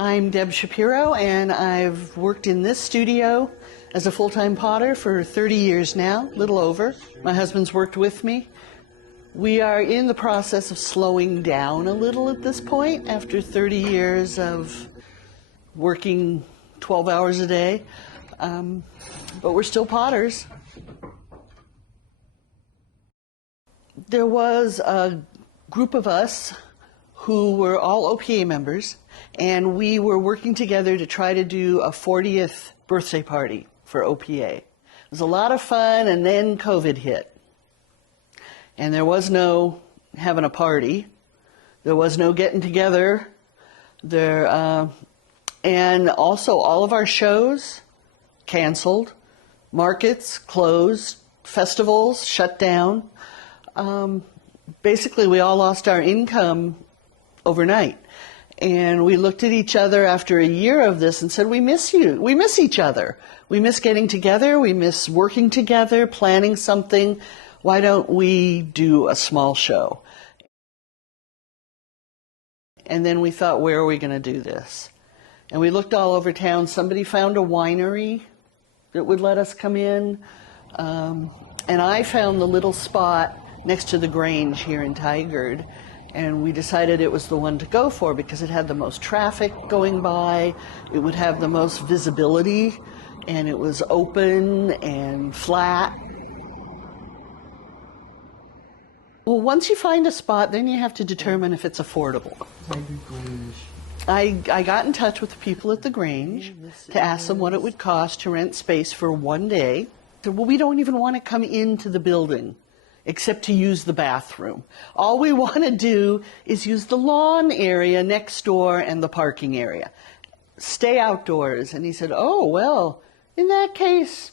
I'm Deb Shapiro, and I've worked in this studio as a full-time potter for 30 years now, a little over. My husband's worked with me. We are in the process of slowing down a little at this point after 30 years of working 12 hours a day, but we're still potters. There was a group of us who were all OPA members, and we were working together to try to do a 40th birthday party for OPA. It was a lot of fun, and then COVID hit. And there was no having a party. There was no getting together. And also all of our shows canceled, markets closed, festivals shut down. Basically, we all lost our income overnight. And we looked at each other after a year of this and said, we miss you. We miss each other. We miss getting together. We miss working together, planning something. Why don't we do a small show? And then we thought, where are we going to do this? And we looked all over town. Somebody found a winery that would let us come in. And I found the little spot next to the Grange here in Tigard. And we decided it was the one to go for because it had the most traffic going by, it would have the most visibility, and it was open and flat. Well, once you find a spot, then you have to determine if it's affordable. I got in touch with the people at the Grange to ask them what it would cost to rent space for one day. I said, well, we don't even want to come into the building except to use the bathroom. All we want to do is use the lawn area next door and the parking area. Stay outdoors. And he said, oh, well, in that case,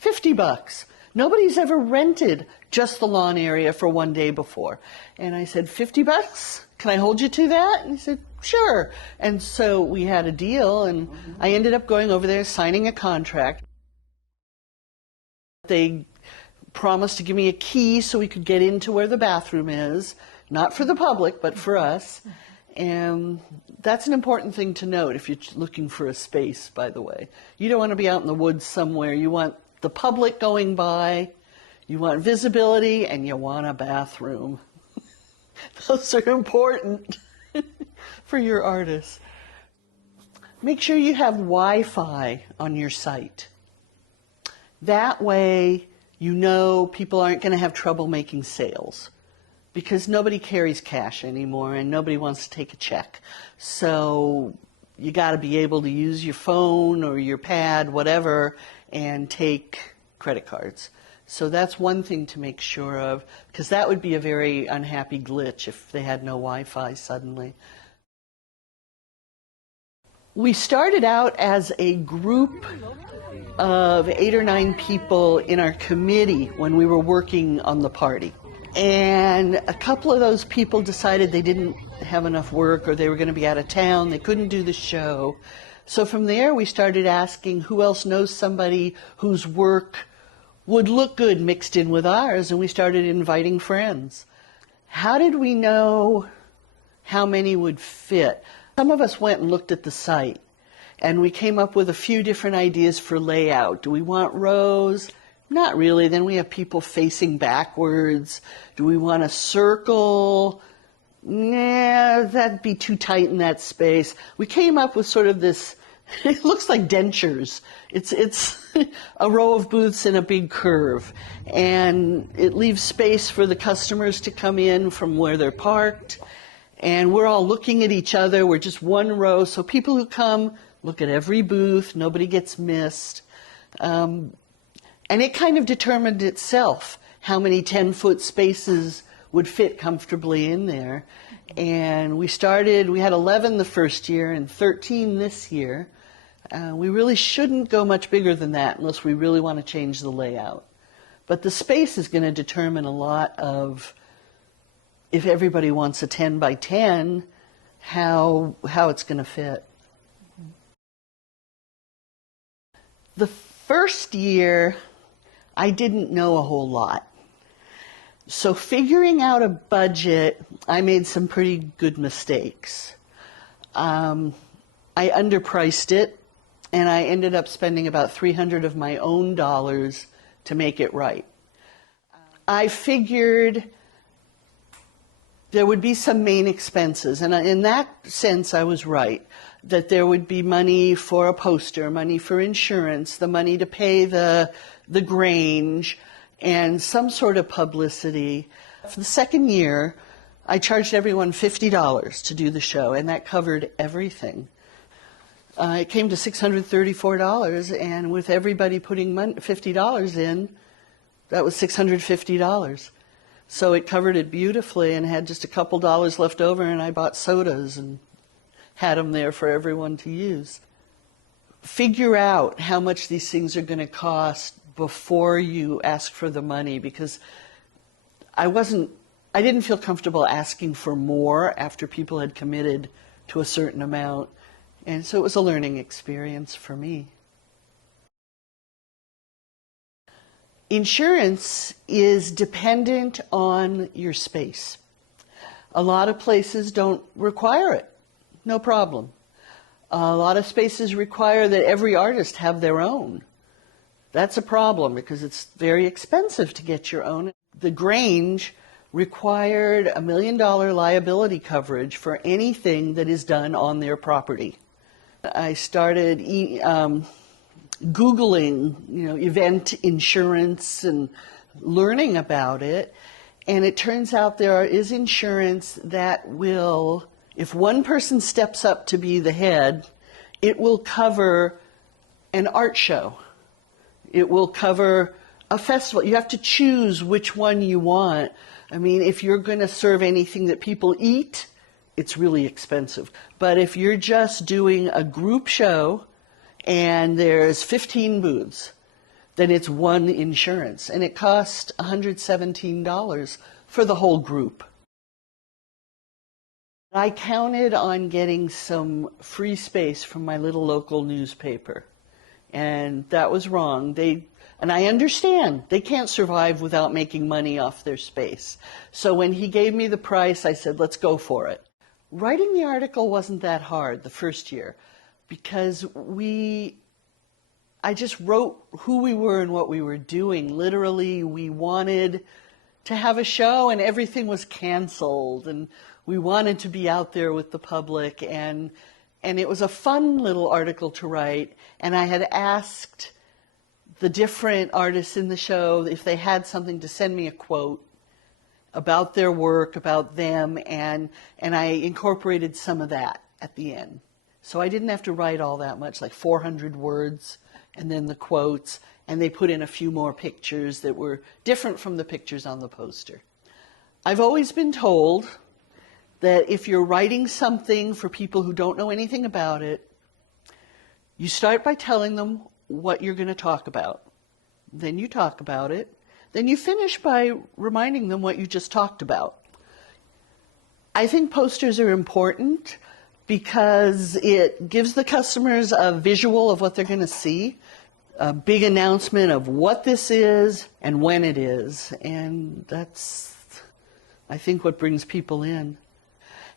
$50. Nobody's ever rented just the lawn area for one day before. And I said, $50? Can I hold you to that? And he said, sure. And so we had a deal, and I ended up going over there, signing a contract. They promised to give me a key so we could get into where the bathroom is, not for the public, but for us. And that's an important thing to note if you're looking for a space, by the way. You don't want to be out in the woods somewhere. You want the public going by, you want visibility, and you want a bathroom. Those are important for your artists. Make sure you have Wi-Fi on your site. That way, you know people aren't going to have trouble making sales because nobody carries cash anymore and nobody wants to take a check. So you got to be able to use your phone or your pad, whatever, and take credit cards. So that's one thing to make sure of, because that would be a very unhappy glitch if they had no Wi-Fi suddenly. We started out as a group of 8 or 9 people in our committee when we were working on the party. And a couple of those people decided they didn't have enough work or they were going to be out of town, they couldn't do the show. So from there we started asking who else knows somebody whose work would look good mixed in with ours, and we started inviting friends. How did we know how many would fit? Some of us went and looked at the site, and we came up with a few different ideas for layout. Do we want rows? Not really. Then we have people facing backwards. Do we want a circle? Nah, that'd be too tight in that space. We came up with sort of this, it looks like dentures. It's a row of booths in a big curve, and it leaves space for the customers to come in from where they're parked. And we're all looking at each other. We're just one row, so people who come look at every booth. Nobody gets missed. And it kind of determined itself how many 10-foot spaces would fit comfortably in there. And we had 11 the first year and 13 this year. We really shouldn't go much bigger than that unless we really want to change the layout. But the space is going to determine a lot of, if everybody wants a 10 by 10, how it's going to fit. The first year, I didn't know a whole lot. So figuring out a budget, I made some pretty good mistakes. I underpriced it, and I ended up spending about $300 of my own dollars to make it right. I figured there would be some main expenses, and in that sense I was right, that there would be money for a poster, money for insurance, the money to pay the Grange, and some sort of publicity. For the second year, I charged everyone $50 to do the show, and that covered everything. It came to $634, and with everybody putting $50 in, that was $650. So it covered it beautifully and had just a couple dollars left over, and I bought sodas and had them there for everyone to use. Figure out how much these things are going to cost before you ask for the money, because I didn't feel comfortable asking for more after people had committed to a certain amount. And so it was a learning experience for me. Insurance is dependent on your space. A lot of places don't require it. No problem. A lot of spaces require that every artist have their own. That's a problem because it's very expensive to get your own. The Grange required $1 million liability coverage for anything that is done on their property. I started Googling, event insurance and learning about it. And it turns out there is insurance that will, if one person steps up to be the head, it will cover an art show. It will cover a festival. You have to choose which one you want. I mean, if you're going to serve anything that people eat, it's really expensive. But if you're just doing a group show and there's 15 booths, then it's one insurance. And it costs $117 for the whole group. I counted on getting some free space from my little local newspaper. And that was wrong. And I understand they can't survive without making money off their space. So when he gave me the price, I said, let's go for it. Writing the article wasn't that hard the first year because I just wrote who we were and what we were doing. Literally, we wanted to have a show and everything was canceled, and we wanted to be out there with the public, and it was a fun little article to write. And I had asked the different artists in the show if they had something to send me a quote about their work, about them, and I incorporated some of that at the end. So I didn't have to write all that much, like 400 words, and then the quotes, and they put in a few more pictures that were different from the pictures on the poster. I've always been told that if you're writing something for people who don't know anything about it, you start by telling them what you're going to talk about. Then you talk about it. Then you finish by reminding them what you just talked about. I think posters are important because it gives the customers a visual of what they're going to see, a big announcement of what this is and when it is. And that's, I think, what brings people in.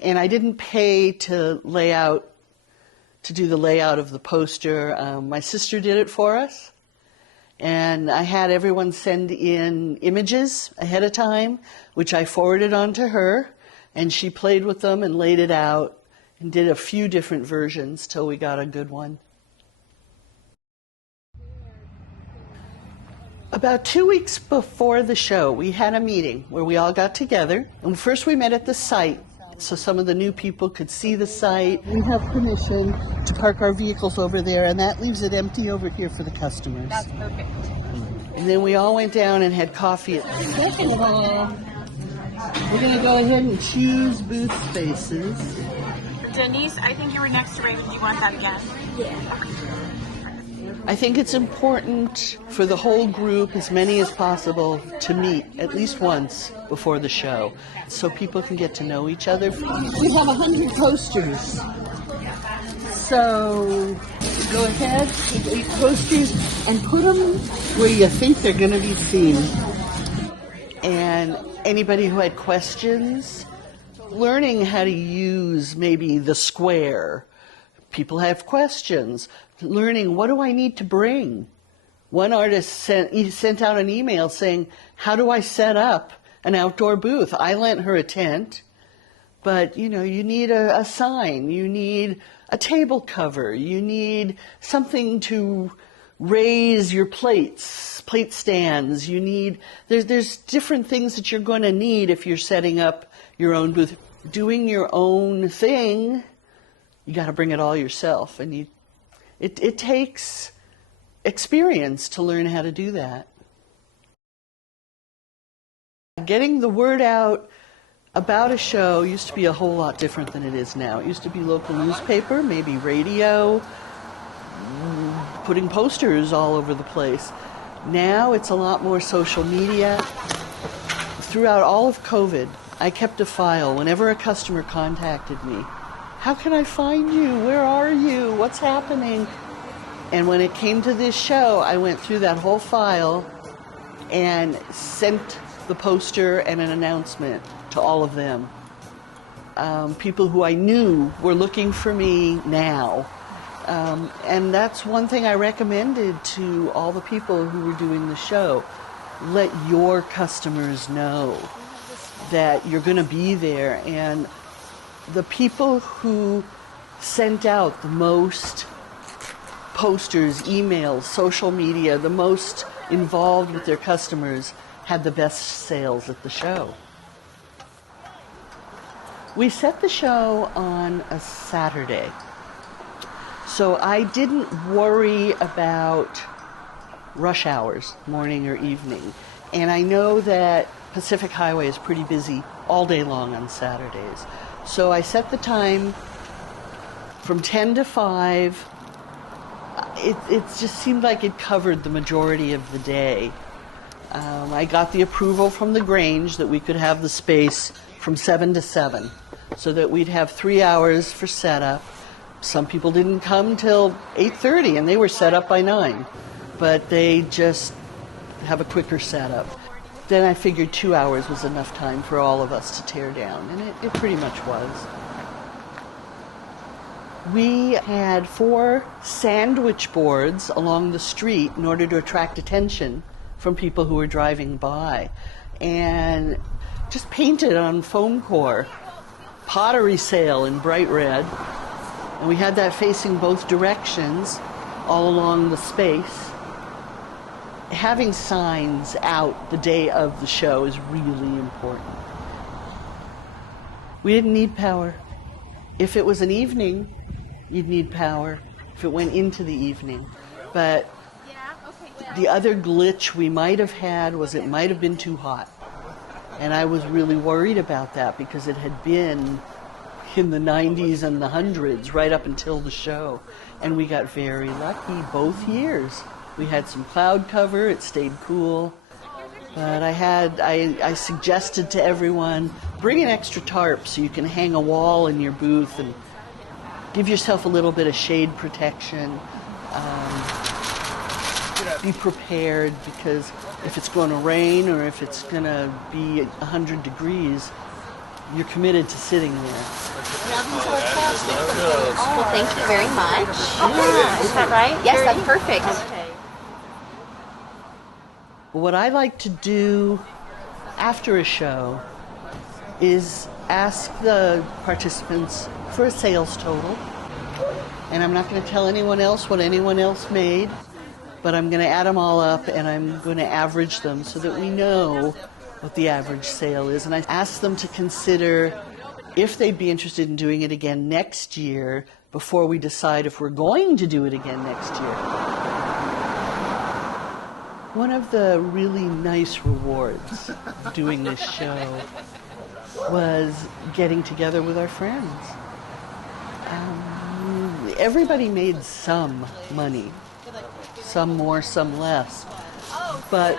And I didn't pay to do the layout of the poster. My sister did it for us. And I had everyone send in images ahead of time, which I forwarded on to her, and she played with them and laid it out and did a few different versions till we got a good one. About 2 weeks before the show, we had a meeting where we all got together. And first we met at the site, so some of the new people could see the site. We have permission to park our vehicles over there, and that leaves it empty over here for the customers. That's perfect. And then we all went down and had coffee. Second of all, we're going to go ahead and choose booth spaces. Denise, I think you were next to Raven. Do you want that again? Yeah. I think it's important for the whole group, as many as possible, to meet at least once before the show so people can get to know each other. We have 100 posters. So go ahead, take 8 posters and put them where you think they're going to be seen. And anybody who had questions, learning how to use maybe the square, people have questions, learning what do I need to bring. One artist sent out an email saying, how do I set up an outdoor booth? I lent her a tent, but you need a sign, you need a table cover, you need something to raise your plates, plate stands, there's different things that you're going to need if you're setting up your own booth. Doing your own thing, you got to bring it all yourself, and it takes experience to learn how to do that. Getting the word out about a show used to be a whole lot different than it is now. It used to be local newspaper, maybe radio, putting posters all over the place. Now it's a lot more social media. Throughout all of COVID, I kept a file whenever a customer contacted me. How can I find you? Where are you? What's happening? And when it came to this show, I went through that whole file and sent the poster and an announcement to all of them. People who I knew were looking for me now. And that's one thing I recommended to all the people who were doing the show. Let your customers know that you're going to be there. And the people who sent out the most posters, emails, social media, the most involved with their customers had the best sales at the show. We set the show on a Saturday, so I didn't worry about rush hours, morning or evening. And I know that Pacific Highway is pretty busy all day long on Saturdays. So I set the time from 10 to 5. It just seemed like it covered the majority of the day. I got the approval from the Grange that we could have the space from 7 to 7, so that we'd have 3 hours for setup. Some people didn't come till 8:30 and they were set up by 9, but they just have a quicker setup. Then I figured 2 hours was enough time for all of us to tear down, and it pretty much was. We had 4 sandwich boards along the street in order to attract attention from people who were driving by, and just painted on foam core, pottery sale in bright red, and we had that facing both directions all along the space. Having signs out the day of the show is really important. We didn't need power. If it was an evening, you'd need power if it went into the evening. But the other glitch we might have had was it might have been too hot. And I was really worried about that because it had been in the 90s and the 100s right up until the show. And we got very lucky both years. We had some cloud cover, it stayed cool. But I suggested to everyone, bring an extra tarp so you can hang a wall in your booth and give yourself a little bit of shade protection. Be prepared, because if it's going to rain or if it's going to be 100 degrees, you're committed to sitting there. Oh, thank you very much. Yeah, is that right? Yes, that's perfect. Okay. What I like to do after a show is ask the participants for a sales total. And I'm not going to tell anyone else what anyone else made, but I'm going to add them all up and I'm going to average them so that we know what the average sale is. And I ask them to consider if they'd be interested in doing it again next year before we decide if we're going to do it again next year. One of the really nice rewards of doing this show was getting together with our friends. Everybody made some money, some more, some less, but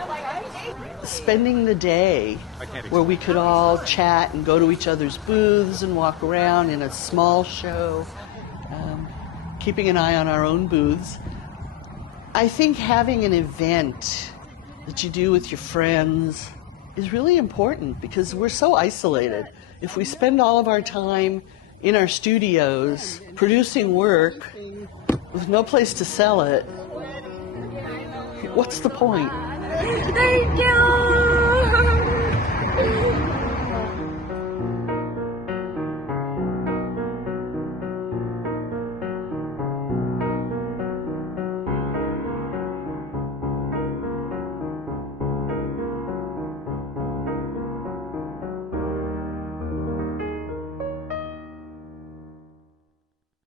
spending the day where we could all chat and go to each other's booths and walk around in a small show, keeping an eye on our own booths. I think having an event that you do with your friends is really important because we're so isolated. If we spend all of our time in our studios producing work with no place to sell it, what's the point? Thank you.